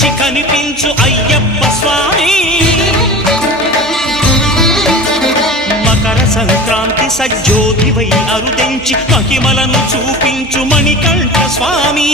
మించి కనిపించు అయ్యప్ప స్వామి మకర సంక్రాంతి సజ్జోతివై అరుదెంచి మహిమలను చూపించు మణికంఠ స్వామి